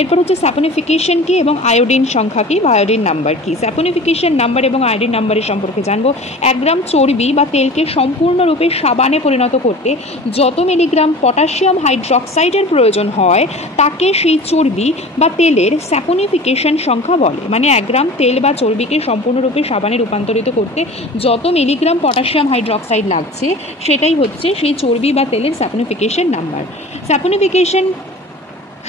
এরপর হচ্ছে স্যাপনিফিকেশন কি এবং আয়োডিন সংখ্যা কি বা আয়োডিন নাম্বার কি। স্যাপনিফিকেশন নাম্বার এবং আয়োডিন নাম্বারের সম্পর্কে জানবো। 1 গ্রাম চর্বি বা তেলকে সম্পূর্ণরূপে সাবানে পরিণত করতে যত মিলিগ্রাম পটাশিয়াম হাইড্রক্সাইডের প্রয়োজন হয় তাকে সেই চর্বি বা তেলের স্যাপনিফিকেশন সংখ্যা বলে। মানে 1 গ্রাম তেল বা চর্বিকে সম্পূর্ণরূপে সাবানে রূপান্তরিত করতে যত মিলিগ্রাম পটাশিয়াম হাইড্রক্সাইড লাগছে সেটাই হচ্ছে সেই চর্বি বা তেলের স্যাপনিফিকেশন নাম্বার। স্যাপনিফিকেশন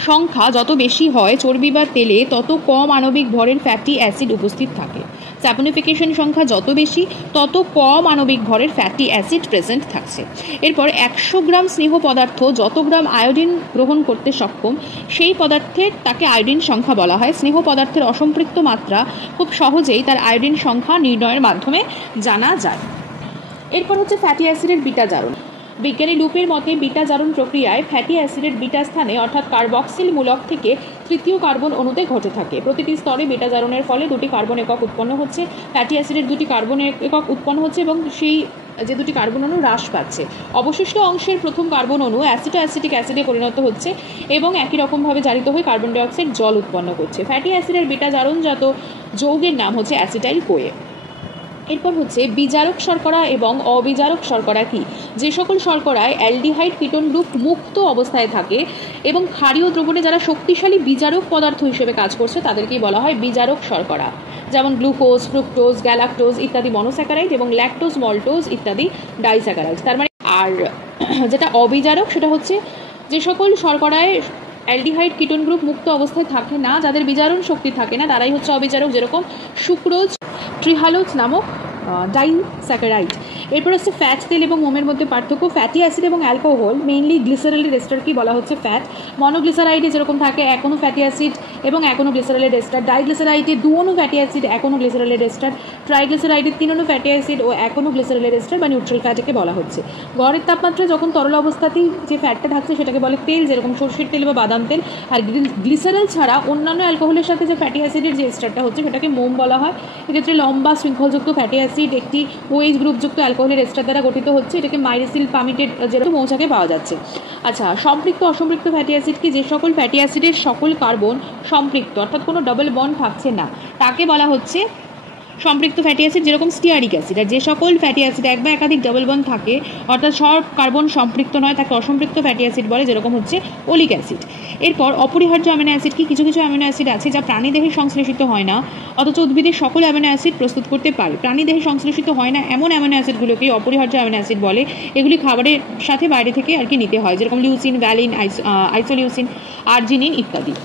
সংখ্যা যত বেশি হয় চর্বি বা তেলে তত কম আণবিক ভরের ফ্যাটি অ্যাসিড উপস্থিত থাকে। স্যাপনিফিকেশন সংখ্যা যত বেশি তত কম আণবিক ভরের ফ্যাটি অ্যাসিড প্রেজেন্ট থাকছে। এরপর 100 গ্রাম স্নেহ পদার্থ যত গ্রাম আয়োডিন গ্রহণ করতে সক্ষম সেই পদার্থের তাকে আয়োডিন সংখ্যা বলা হয়। স্নেহ পদার্থের অসম্পৃক্ত মাত্রা খুব সহজেই তার আয়োডিন সংখ্যা নির্ণয়ের মাধ্যমে জানা যায়। এরপর হচ্ছে ফ্যাটি অ্যাসিডের বিটা জারণ। বিজ্ঞানী লুপের মতে বিটা জারণ প্রক্রিয়ায় ফ্যাটি অ্যাসিডের বিটা স্থানে অর্থাৎ কার্বক্সিল মূলক থেকে তৃতীয় কার্বন অণুতে ঘটে থাকে। প্রতিটি স্তরে বিটা জারণের ফলে 2টি কার্বন একক উৎপন্ন হচ্ছে, ফ্যাটি অ্যাসিডের 2টি কার্বন একক উৎপন্ন হচ্ছে এবং সেই যে 2টি কার্বন অণু হ্রাস পাচ্ছে। অবশিষ্ট অংশের প্রথম কার্বন অণু অ্যাসিটিক অ্যাসিডে পরিণত হচ্ছে এবং একই রকমভাবে জারিত হয়ে কার্বন ডাইঅক্সাইড জল উৎপন্ন করছে। ফ্যাটি অ্যাসিডের বিটা জারণজাত যৌগের নাম হচ্ছে অ্যাসিটাইল কোয়ে। এরপর হচ্ছে বিজারক শর্করা এবং অবিজারক শর্করা কি। যে সকল শর্করায় অ্যালডিহাইড কিটোন গ্রুপ মুক্ত অবস্থায় থাকে এবং ক্ষারীয় দ্রবণে যারা শক্তিশালী বিজারক পদার্থ হিসেবে কাজ করছে তাদেরকেই বলা হয় বিজারক শর্করা, যেমন গ্লুকোজ, ফ্রুক্টোজ, গ্যালাক্টোজ ইত্যাদি মনোস্যাকারাইড এবং ল্যাকটোজ, মল্টোজ ইত্যাদি ডাইস্যাকারাইড। তার মানে আর যেটা অবিজারক সেটা হচ্ছে যে সকল শর্করায় অ্যালডিহাইড কিটোন গ্রুপ মুক্ত অবস্থায় থাকে না, যাদের বিজারণ শক্তি থাকে না, তারাই হচ্ছে অবিজারক, যেরকম সুক্রোজ, ট্রিহালোজ নামক ডাইস্যাকারাইড। এরপর হচ্ছে ফ্যাট, তেল এবং মোমের মধ্যে পার্থক্য। ফ্যাটি অ্যাসিড এবং অ্যালকোহল মেইনলি গ্লিসারলের এস্টারকেই বলা হচ্ছে ফ্যাট। মনোগ্লিসারাইডে যেরকম থাকে 1 অণু ফ্যাটি অ্যাসিড এবং 1 অণু গ্লিসারলের এস্টার। ডাইগ্লিসারাইডে 2 অণু ফ্যাটি অ্যাসিড 1 অণু গ্লিসারলের এস্টার। ট্রাইগ্লিসারাইডে 3 অণু ফ্যাটি অ্যাসিড ও 1 অণু গ্লিসারলের এস্টার বা নিউট্রাল ফ্যাটকে বলা হচ্ছে। গড়ের তাপমাত্রায় যখন তরল অবস্থাতেই যে ফ্যাটটা থাকছে সেটাকে বলে তেল, যেরকম সরষের তেল বা বাদাম তেল। আর গ্লিসারল ছাড়া অন্যান্য অ্যালকোহলের সাথে যে ফ্যাটি অ্যাসিডের যে এস্টারটা হচ্ছে সেটাকে মোম বলা হয়। এক্ষেত্রে লম্বা শৃঙ্খলযুক্ত ফ্যাটি অ্যাসিড একটি OH গ্রুপযুক্ত অ্যালকোহলের এস্টার দ্বারা গঠিত হচ্ছে। এটাকে মাইরিসিল পামিটেড যেরকম মৌচাকে পাওয়া যাচ্ছে। আচ্ছা, সম্পৃক্ত অসম্পৃক্ত ফ্যাটি অ্যাসিড কি। যে সকল ফ্যাটি অ্যাসিডের সকল কার্বন সম্পৃক্ত অর্থাৎ কোনো ডাবল বন্ড থাকছে না তাকে বলা হচ্ছে সম্পৃক্ত ফ্যাটি অ্যাসিড, যেরকম স্টিয়ারিক অ্যাসিড। আর যে সকল ফ্যাটি অ্যাসিড এক বা একাধিক ডাবল বন্ড থাকে অর্থাৎ সব কার্বন সম্পৃক্ত নয় তাকে অসম্পৃক্ত ফ্যাটি অ্যাসিড বলে, যেরকম হচ্ছে ওলিক অ্যাসিড। এরপর অপরিহার্য অ্যামিনো অ্যাসিড কি। কিছু কিছু অ্যামিনো অ্যাসিড আছে যা প্রাণীদেহে সংশ্লেষিত হয় না অথচ উদ্ভিদের সকল অ্যামিনো অ্যাসিড প্রস্তুত করতে পারে। প্রাণীদেহে সংশ্লেষিত হয় না এমন অ্যামিনো অ্যাসিডগুলোকেই অপরিহার্য অ্যামিনো অ্যাসিড বলে। এগুলি খাবারের সাথে বাইরে থেকে নিতে হয়, যেরকম লিউসিন, ভ্যালিন, আইসোলিউসিন, আর্জিনিন ইত্যাদি।